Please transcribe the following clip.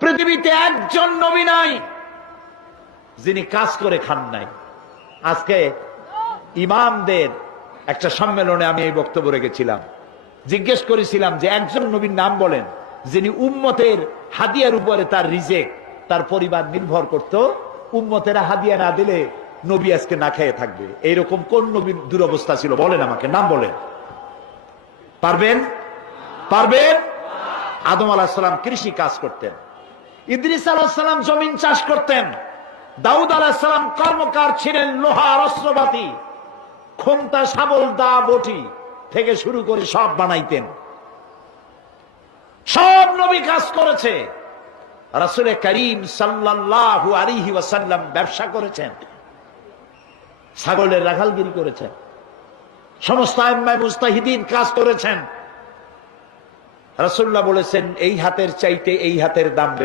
পৃথিবীতে একজন নবী নাই যিনি কাজ করে খান নাই। আজকে ইমামদের একটা সম্মেলনে আমি এই বক্তব্য রেখেছিলাম, জিজ্ঞেস করেছিলাম যে একজন নবীর নাম বলেন যিনি উম্মতের হাদিয়ার উপরে তার রিজেক, তার পরিবার নির্ভর করত, উম্মতেরা হাদিয়া না দিলে নবী আজকে না খেয়ে থাকবে। এইরকম কোন নবীর দুরবস্থা ছিল বলেন, আমাকে নাম বলেন। পারবেন? পারবেন? আদম আলাইহিস সালাম কৃষি কাজ করতেন, ইদ্রিস আলাইহিস সালাম জমিন চাষ করতেন, দাউদ আলাইহিস সালাম কর্মকার ছিলেন, লোহার অস্ত্রপাতি, খোমতা, শাবল, দা, বটি থেকে শুরু করে সব বানাইতেন। সব নবী কাজ করেছে। রাসূল করিম সাল্লাল্লাহু আলাইহি ওয়াসাল্লাম ব্যবসা করেছেন, ছাগলের রাখালগিরি করেছেন, সমস্ত আইম্মায়ে মুজতাহিদিন কাজ করেছেন। রাসূলুল্লাহ বলেছেন এই হাতের চাইতে এই হাতের দাম